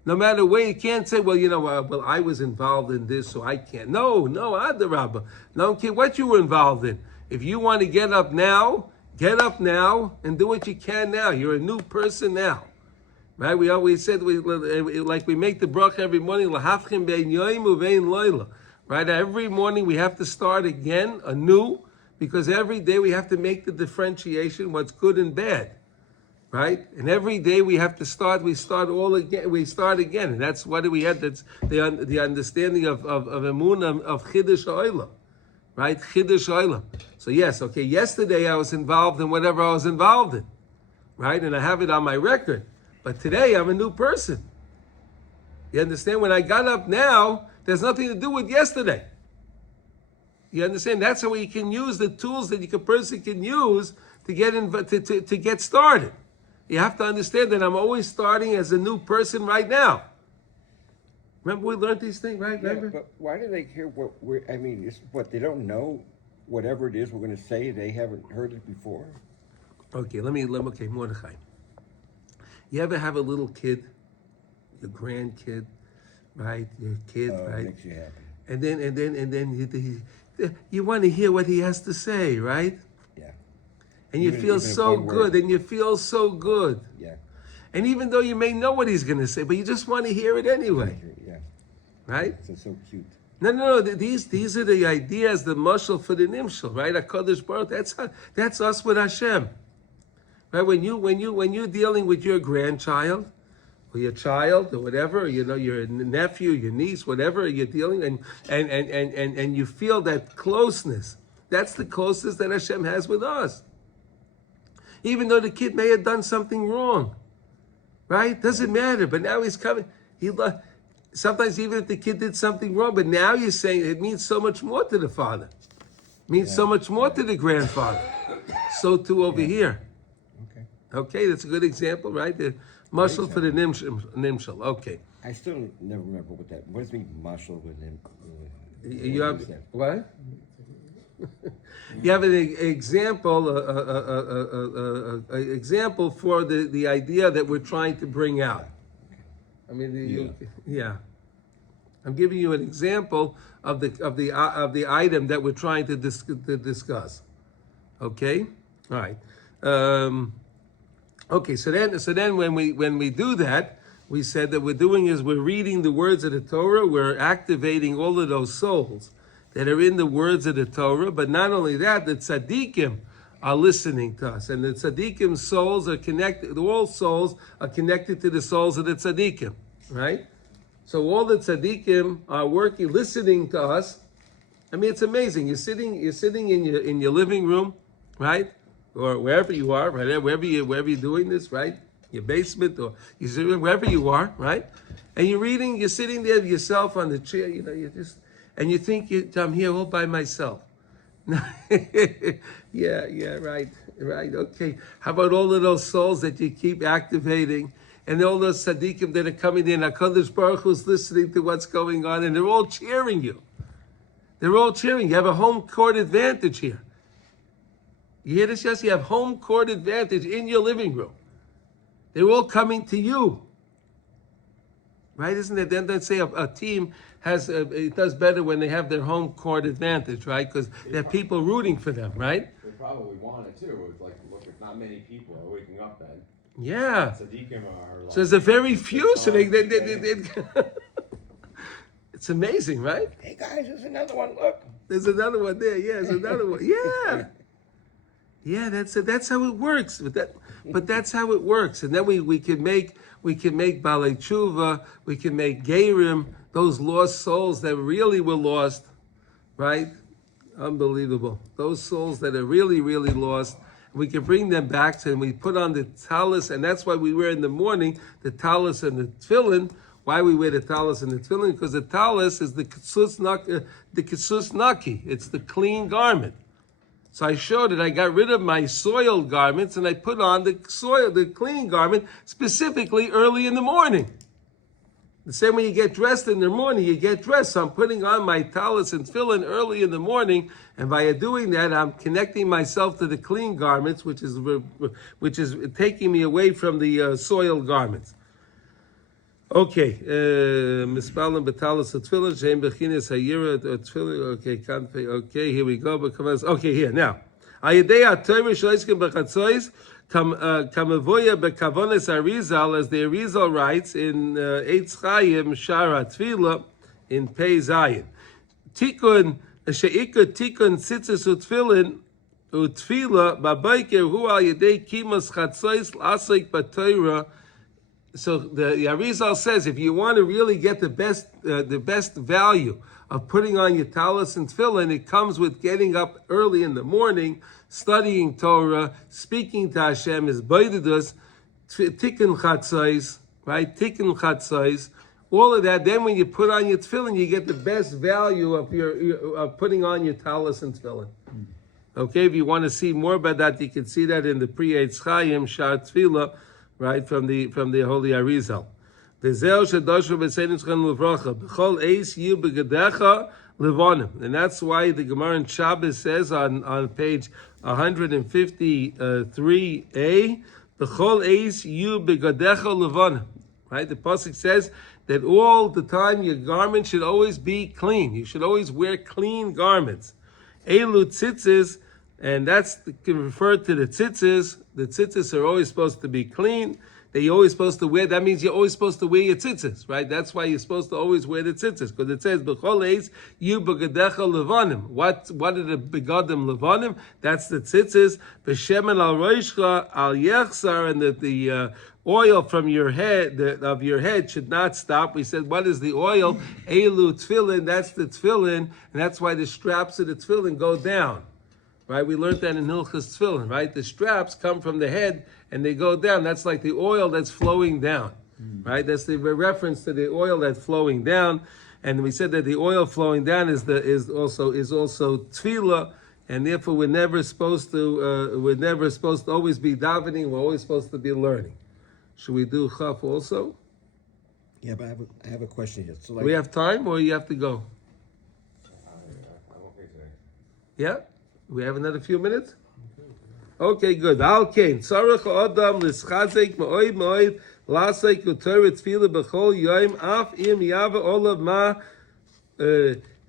No matter where, you can't say, well, I was involved in this, so I can't. No, Adarabah. No, I don't care what you were involved in. If you want to get up now and do what you can now. You're a new person now. Right? We always said, we make the bracha every morning, right? Every morning we have to start again, anew, because every day we have to make the differentiation, what's good and bad. Right? And every day we have to start, we start again. And that's what we had, that's the understanding of emunah, of Chiddush Ha'olam. Right? Chiddush Ha'olam. So yes, okay, yesterday I was involved in whatever I was involved in. Right? And I have it on my record. But today I'm a new person. You understand? When I got up now, there's nothing to do with yesterday. You understand? That's how you can use the tools that a person can use to get started. You have to understand that I'm always starting as a new person right now. Remember we learned these things, right? Remember? Yeah, but why do they care they don't know whatever it is we're going to say, they haven't heard it before? Okay, okay, Mordechai. You ever have a little kid, your grandkid, right? Your kid, right? Makes you happy. And then you want to hear what he has to say, right? Yeah. And you feel so good, and you feel so good. Yeah. And even though you may know what he's going to say, but you just want to hear it anyway. Yeah. Right? It's so cute. No. These are the ideas, the mashal for the nimshal, right? HaKadosh Baruch, that's us with Hashem. Right? When you're dealing with your grandchild, or your child, or whatever, your nephew, your niece, whatever you're dealing, and you feel that closeness. That's the closest that Hashem has with us. Even though the kid may have done something wrong, right? Doesn't matter. But now he's coming. Sometimes even if the kid did something wrong, but now you're saying it means so much more to the father. It means so much more to the grandfather. So too over here. Okay, that's a good example, right? The muscle for the nimshal. Okay. I still never remember what does mean mashal with him? You have what? You have an example, example for the idea that we're trying to bring out. I mean, yeah. I'm giving you an example of the item that we're trying to discuss. Okay, all right. Okay, so then when we do that, we said that we're reading the words of the Torah. We're activating all of those souls that are in the words of the Torah. But not only that, the tzaddikim are listening to us, and the tzaddikim souls are connected. All souls are connected to the souls of the tzaddikim, right? So all the tzaddikim are working, listening to us. I mean, it's amazing. You're sitting in your living room, right, or wherever you are, right, wherever you're doing this, right, your basement, or you're sitting wherever you are, right, and you're sitting there yourself on the chair, and you think I'm here all by myself. yeah, right, okay. How about all of those souls that you keep activating? And all those tzaddikim that are coming in, HaKadosh Baruch Hu's listening to what's going on, and they're all cheering you. They're all cheering. You have a home court advantage here. You hear this, yes? You have home court advantage in your living room. They're all coming to you. Right? Isn't it? Then they say a team it does better when they have their home court advantage, right? Because there are people rooting for them, right? They probably want it too. It's like, look, if not many people are waking up then. Yeah. Tzaddikim are like, So there's a very few. So it's amazing, right? Hey guys, there's another one. Look, there's another one there. Yeah, there's another one. Yeah, yeah. That's how it works. But that's how it works. And then we can make Balei Tshuva. We can make Gerim, those lost souls that really were lost, right? Unbelievable. Those souls that are really, really lost. We can bring them back, and we put on the talis, and that's why we wear in the morning the talis and the tefillin. Why we wear the talis and the tefillin? Because the talis is the kesus naki. It's the clean garment. So I showed it. I got rid of my soiled garments, and I put on the clean garment specifically early in the morning. The same way you get dressed in the morning, you get dressed. So I'm putting on my talis and tefillin early in the morning, and by doing that, I'm connecting myself to the clean garments, which is taking me away from the soiled garments. Okay, mispalim betalis tefillin sheim bechinas hayira tefillin. Okay, kanfe. Okay, here we go. Okay, here now. Ayidei ha'torah shloiskim b'chatzois. Kamavoya bekavones Arizal, as the Arizal writes in Eitz Chaim Shara Tefillah in Pei Zayin. Tikun sheikut tikun tzitzis utfilin utfila babayker hu al yedei kimas chatzois lasik b'torah. So the Arizal says, if you want to really get the best value of putting on your talis and tefillin, it comes with getting up early in the morning, studying Torah, speaking to Hashem, is baididus, tikkun chatzos, right? Tikkun chatzos, all of that. Then when you put on your tefillin, you get the best value of putting on your talis and tefillin. Okay, if you want to see more about that, you can see that in the Pri Eitz Chaim Shar Tefillah, right, from the Holy Arizal. And that's why the Gemara in Shabbos says on page 153a, B'chol eis yu begadecha levana. Right? The pasuk says that all the time your garment should always be clean. You should always wear clean garments. Elu tzitzis, and that's can refer to the tzitzis. The tzitzis are always supposed to be clean. You're always supposed to wear. That means you're always supposed to wear your tzitzis, right? That's why you're supposed to always wear the tzitzis, because it says b'chol eis yu begadecha levanim. What are the begadim levanim? That's the tzitzis. B'shemen al roishcha al yechsar, and that the oil from your head of your head should not stop. We said, what is the oil? Elu tefillin. That's the tefillin, and that's why the straps of the tefillin go down. Right, we learned that in Hilchos Tefillin, right? The straps come from the head and they go down. That's like the oil that's flowing down, right? That's the reference to the oil that's flowing down. And we said that the oil flowing down is also tefillah, and therefore we're never supposed to always be davening. We're always supposed to be learning. Should we do chaf also? Yeah, but I have a question here. So Do we have time, or you have to go? I'm okay today. Yeah? We have another few minutes? Okay, good. Okay. Tzarech Adam l'schazek ma'oid ma'oid lasek u'torah tefillah b'chol yom af im yava olav ma.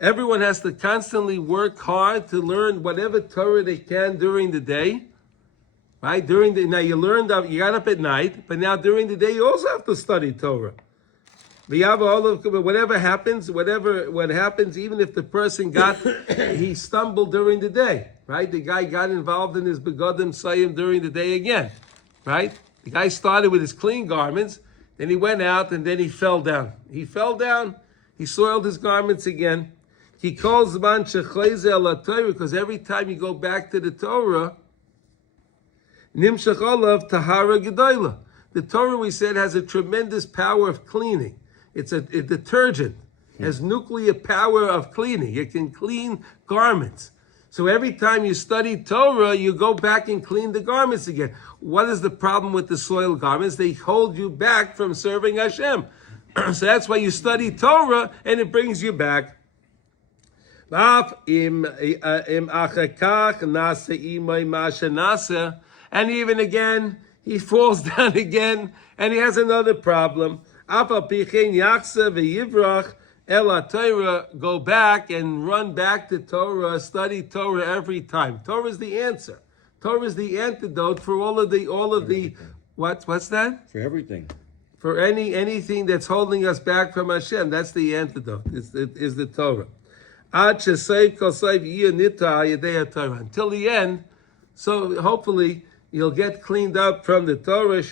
Everyone has to constantly work hard to learn whatever Torah they can during the day. Right? Now you learned, you got up at night, but now during the day you also have to study Torah. Whatever happens, what happens, even if the person he stumbled during the day, right? The guy got involved in his begodim sayim during the day again, right? The guy started with his clean garments, then he went out and then he fell down. He soiled his garments again. He calls the man Torah because every time you go back to the Torah, nimshach olav tahara gedola. The Torah, we said, has a tremendous power of cleaning. It's a detergent. It has nuclear power of cleaning. It can clean garments. So every time you study Torah, you go back and clean the garments again. What is the problem with the soiled garments? They hold you back from serving Hashem. So that's why you study Torah, and it brings you back. And even again, he falls down again, and he has another problem. Go back and run back to Torah, study Torah every time. Torah is the answer. Torah is the antidote for all of the what's that? For everything. For anything that's holding us back from Hashem, that's the antidote. Is the Torah. Until the end, so hopefully you'll get cleaned up from the Torah. Because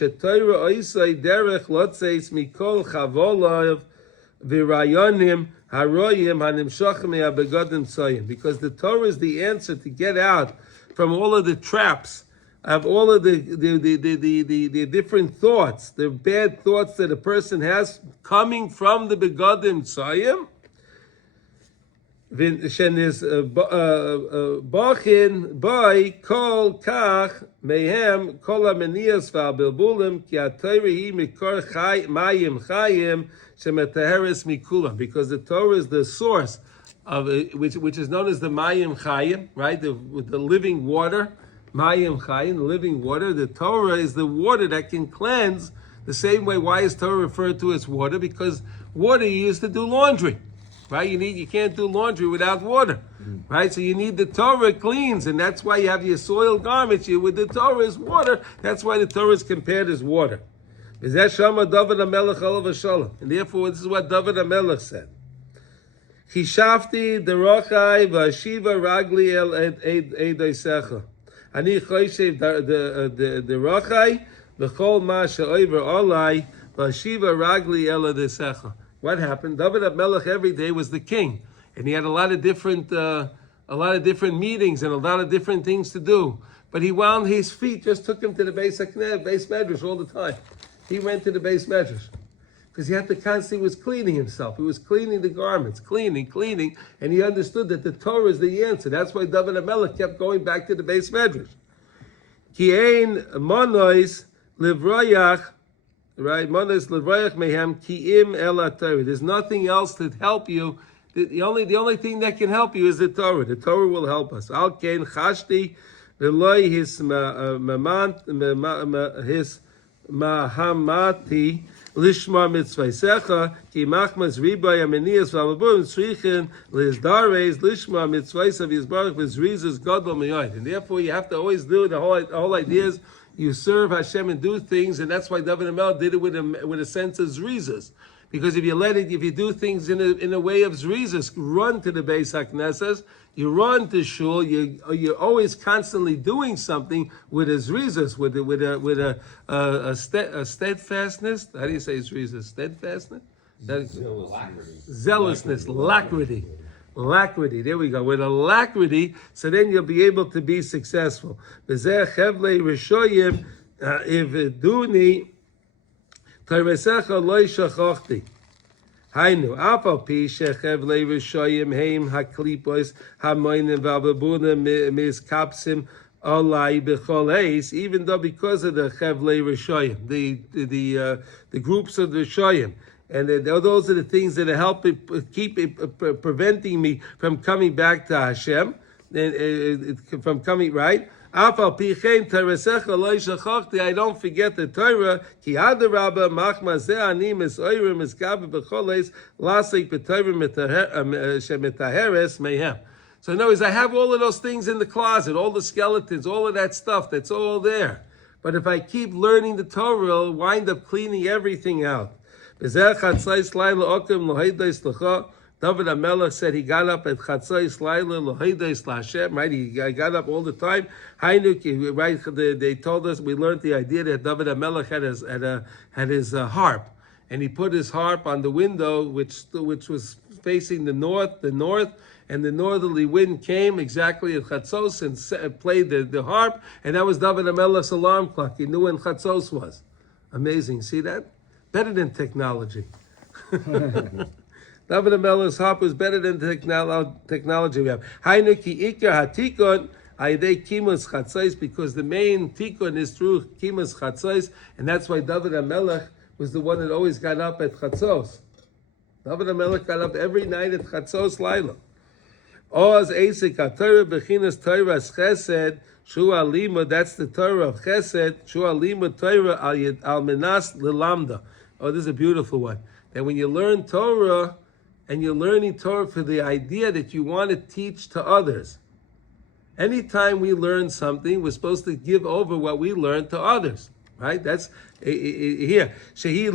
the Torah is the answer to get out from all of the traps of all of the different thoughts, the bad thoughts that a person has coming from the begodim tzayim. Shenis bachin by kol kach mehem kol amenias v'albilbulim ki haTorah hi mikor mayim chayim shemetaheres mikulam, because the Torah is the source of which is known as the mayim chayim, right? The living water, mayim chayim, the living water. The Torah is the water that can cleanse. The same way, why is Torah referred to as water? Because water you use to do laundry. Right, you can't do laundry without water, right? So you need the Torah cleans, and that's why you have your soiled garments. With the Torah is water. That's why the Torah is compared as water. And therefore, this is what David HaMelech said. Chishafti derachai v'ashiva ragli el edeisecha. Ani choyshev derachai v'chol ma she'over olai v'ashiva ragli el edeisecha. What happened? David HaMelech every day was the king, and he had a lot of different meetings and a lot of different things to do. But he wound his feet, just took him to the base medrash all the time. He went to the base medrash because he had to constantly was cleaning himself. He was cleaning the garments, cleaning, and he understood that the Torah is the answer. That's why David HaMelech kept going back to the base medrash. Ki ein monois livrayach. Right, there's nothing else to help you. The only thing that can help you is the Torah. The Torah will help us. Al kein chashti v'loi his mahamati lishma mitzvaysecha ki machmas ribay amenias v'avabum tzrichen lizdares lishma mitzvaysev yizbarach v'zrizas gadol meyoid. And therefore, you have to always do the whole idea is. You serve Hashem and do things, and that's why David HaMelech did it with a sense of zrizas. Because if you do things in a way of zrizas, run to the Beis HaKnesses, you run to shul, you're always constantly doing something with a zrizas, with a steadfastness. How do you say zrizas? Steadfastness? Zealousness, alacrity. Alacrity, there we go. With alacrity, so then you'll be able to be successful. Hainu, afal pi shechevlei rishoyim heim haklipos hamoinim v'ababunim miskapsim olai b'chol eis. Even though because of the chevlei rishoyim, the groups of the rishoyim, And those are the things that are helping preventing me from coming back to Hashem, from coming right. I don't forget the Torah. Ki adarabba machma ze ani misoyrim miskabe b'choles lasik b'torah shemitaheres mehem. So in other words, I have all of those things in the closet, all the skeletons, all of that stuff, that's all there. But if I keep learning the Torah, I'll wind up cleaning everything out. David HaMelech said he got up at Chatzos Laila Lohides LaHashem, right? He got up all the time. Right? They told us, we learned the idea that David HaMelech had his harp, and he put his harp on the window, which was facing the north, and the northerly wind came exactly at Chatzos and played the harp, and that was David HaMelech's alarm clock. He knew when Chatzos was. Amazing. See that? Better than technology. David HaMelech's harp was better than the technology we have. Hainu ki ikar hatikon ayidei kimus chatzos, because the main tikun is through kimus chatzos, and that's why David HaMelech was the one that always got up at Chatzos. David HaMelech got up every night at Chatzos Laila. Oz Eisik HaTorah Bechinas Torah Chesed Shu Alima. That's the Torah of Chesed. Shu Alima Torah Al Menas Lilamda. Oh, this is a beautiful one. That when you learn Torah, and you're learning Torah for the idea that you want to teach to others. Anytime we learn something, we're supposed to give over what we learned to others, right? That's here. Shehi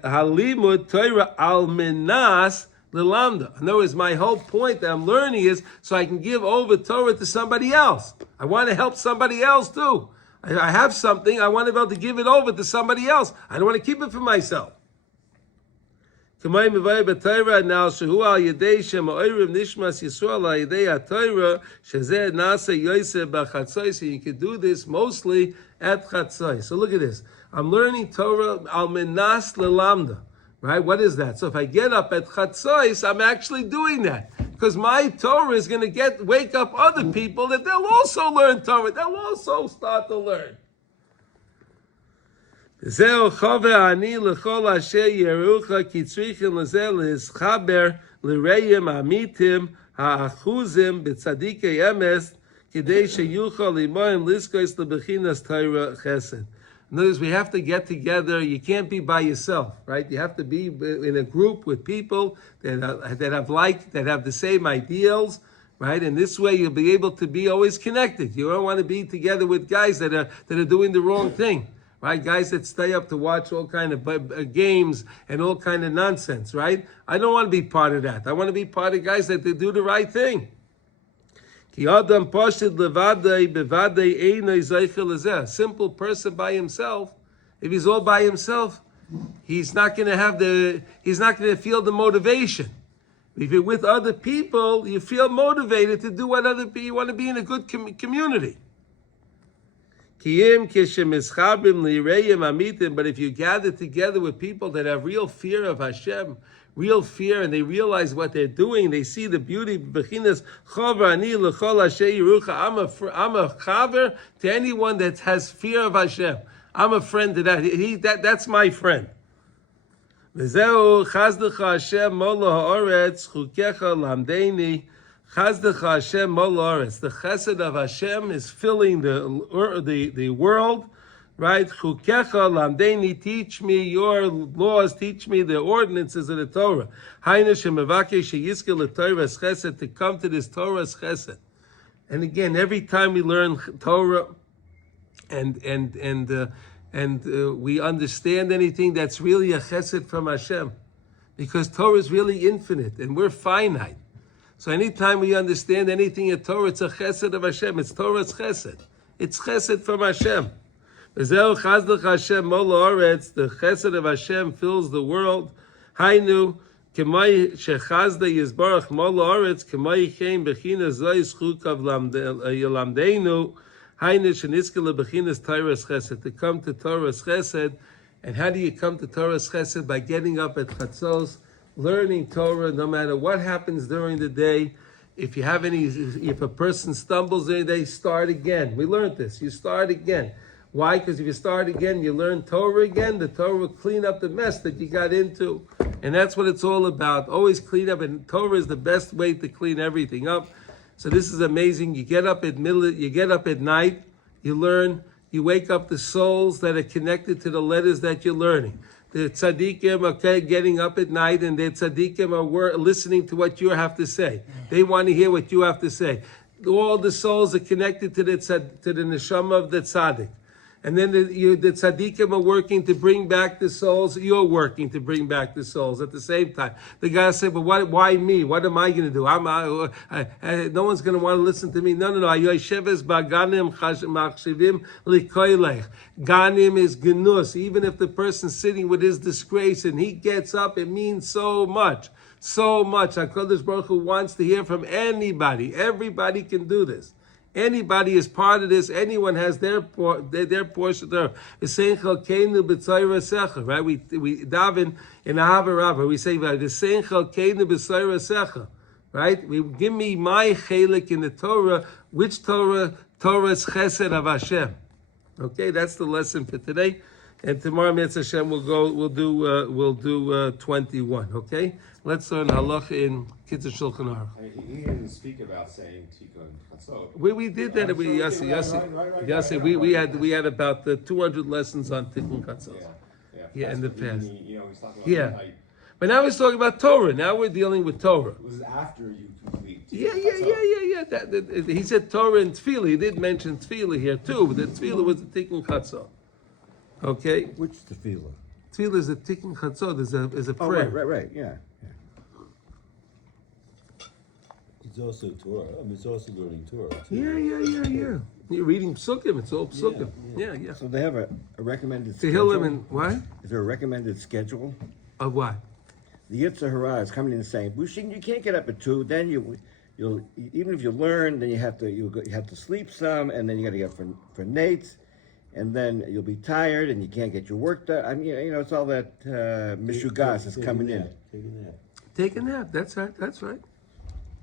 halimud Torah al menas lilamda. In other words, my whole point that I'm learning is so I can give over Torah to somebody else. I want to help somebody else too. I have something, I want to be able to give it over to somebody else. I don't want to keep it for myself. Now, shehu al yedei shemoirim nishmas Yisrael al yedei haTorah shezeh nasa yosef b'chatzos. So you can do this mostly at Chatzos. So look at this. I'm learning Torah al menas lelamda. Right? What is that? So if I get up at Chatzos, I'm actually doing that. Because my Torah is going to wake up other people that they'll also learn Torah. They'll also start to learn. Zeo chove ani lechol asher yerucha ki tzrichim lezeh lezchaber l'reim amitim ha'achuzim b'tzadikei emes kidei sheyuchal limoim liskos lebechinas Torah chesed. In other words, we have to get together. You can't be by yourself, right? You have to be in a group with people that have the same ideals, right? And this way you'll be able to be always connected. You don't want to be together with guys that are doing the wrong thing, right? Guys that stay up to watch all kind of games and all kind of nonsense, right? I don't want to be part of that. I want to be part of guys that do the right thing. A simple person by himself, if he's all by himself, he's not going to feel the motivation. If you're with other people, you feel motivated to do what other people, you want to be in a good community. But if you gather together with people that have real fear of Hashem, real fear, and they realize what they're doing, they see the beauty. I'm a chaver to anyone that has fear of Hashem. I'm a friend to that. That's my friend. The chesed of Hashem is filling the world. Right? Chukecha lamdeni, teach me your laws, teach me the ordinances of the Torah. Hainu shemevake sheyizke l'Torah's chesed, to come to this Torah's chesed. And again, every time we learn Torah and we understand anything, that's really a chesed from Hashem, because Torah is really infinite and we're finite. So anytime we understand anything in Torah, it's a chesed of Hashem. It's Torah's chesed. It's chesed from Hashem. The chesed of Hashem fills the world. Hainu k'may shechazda yizbarach mol haaretz k'may chem bechinas zois chukav yalamdeinu. Hainu sheniskele bechinas Torah's chesed, to come to Torah's chesed. And how do you come to Torah's chesed? By getting up at Chatzos, learning Torah, no matter what happens during the day. If a person stumbles during the day, start again. We learned this. You start again. Why? Because if you start again, you learn Torah again, the Torah will clean up the mess that you got into. And that's what it's all about. Always clean up, and Torah is the best way to clean everything up. So this is amazing. You get up at night, you learn, you wake up the souls that are connected to the letters that you're learning. The tzaddikim are getting up at night, and the tzaddikim are listening to what you have to say. They want to hear what you have to say. All the souls are connected to the Neshamos of the Tzaddik. And then the tzaddikim are working to bring back the souls. You're working to bring back the souls at the same time. The guy said, "But why me? What am I going to do? No one's going to want to listen to me." No. Ganim is genus. Even if the person's sitting with his disgrace and he gets up, it means so much. So much. HaKadosh Baruch Hu wants to hear from anybody. Everybody can do this. Anybody is part of this. Anyone has their portion there. Right? We daven in Ahava Rabbah. We say, right? Give me my chelik in the Torah. Which Torah? Torah's chesed of Hashem. Okay, that's the lesson for today. And tomorrow, Mitzvah Hashem, we'll do 21. Okay, let's learn halacha in Kitzur Shulchan Aruch. He didn't speak about saying Tikkun Chatzos. We did that. Right. We had about 200 lessons on Tikkun Chatzos. Yeah, in the past. He's talking about Yeah, but now he's talking about Torah. Now we're dealing with Torah. It was after you complete. Yeah. He said Torah and Tefillah. He did mention Tefillah here too, but the Tefillah was the Tikkun Chatzos. Okay. Which tefillah? Tefillah is a Tikkun Chatzos. Is a prayer. Right, yeah. It's also Torah. I mean, it's also learning Torah. Too. Yeah. You're reading Psukim. It's all Psukim. Yeah. So they have a recommended Tehillim schedule? and what? Is there a recommended schedule? Of what? The Yitzhak Hara is coming in saying, Bushin, you can't get up at 2, then you'll even if you learn, then you have to sleep some, and then you got to get for Nates, and then you'll be tired, and you can't get your work done. I mean, it's all that mishugas is coming in. Take a nap. Take a nap. That's right.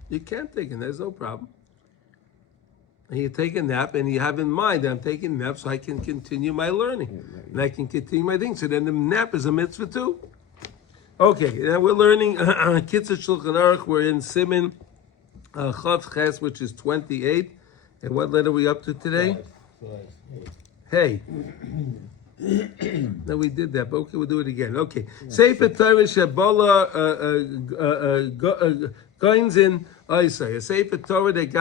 You can't take a nap. There's no problem. And you take a nap, and you have in mind, I'm taking a nap so I can continue my learning, and I can continue my thing. So then the nap is a mitzvah too. Okay, now we're learning Kitzur Shulchan Aruch. We're in Siman Chav Ches, which is 28. And what letter are we up to today? Hey. No, we did that, but okay, we'll do it again. Okay. Sefer Torah Shebola Goins in Isai. A Sefer Torah that it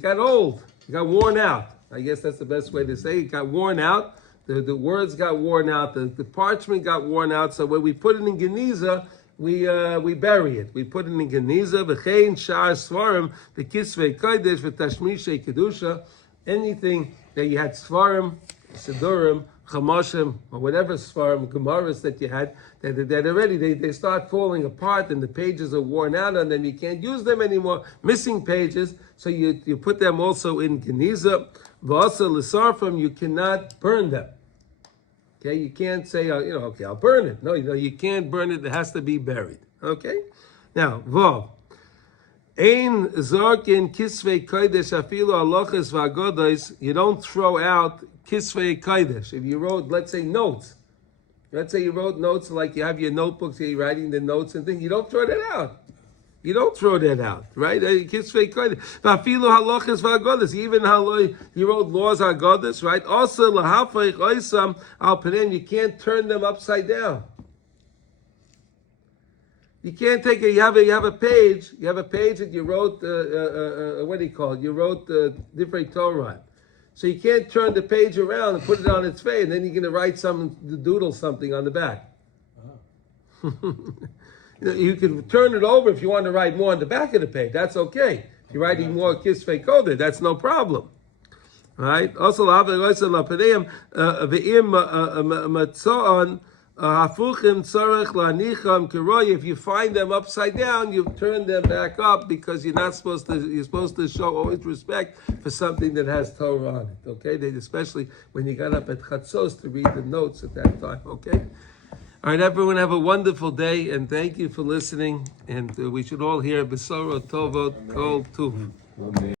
got old. It got worn out. I guess that's the best way to say it. It got worn out. The words got worn out. The parchment got worn out. So when we put it in Geniza, we bury it. We put it in Geniza. V'chein shar svarim v'kisvei kodesh v'tashmishay kedusha. Anything that you had svarim, sidurim, chamashim, or whatever svarim, gemaras that you had, that already they start falling apart and the pages are worn out and then you can't use them anymore. Missing pages. So you put them also in Geniza. V'asa l'sarfim, you cannot burn them. Okay, you can't say, okay, I'll burn it. No, you can't burn it. It has to be buried. Okay? Now, Vav. Ein zarkin kisvei kodesh afilu halachos v'agodos. You don't throw out kisvei kodesh. If you wrote, let's say, notes. Let's say you wrote notes like you have your notebooks here, you're writing the notes and things. You don't throw that out. You don't throw that out, right? Kisvei kodesh. V'afilu halachos v'agodos. Even you wrote laws hagodos, right? Also lahafreich oisam al penen. You can't turn them upside down. You can't take it. You have a page. You have a page that you wrote. What do you call it? You wrote different Torah. So you can't turn the page around and put it on its face, and then you're going to write doodle something on the back. You can turn it over if you want to write more on the back of the page. That's okay. If you're writing more kisvei kodesh, that's no problem. Right? Also, if you find them upside down, you turn them back up because you're supposed to show always respect for something that has Torah on it. Okay? Especially when you got up at Chatzos to read the notes at that time. Okay? All right, everyone, have a wonderful day, and thank you for listening. And we should all hear Besoro Tovot Kol Tuv.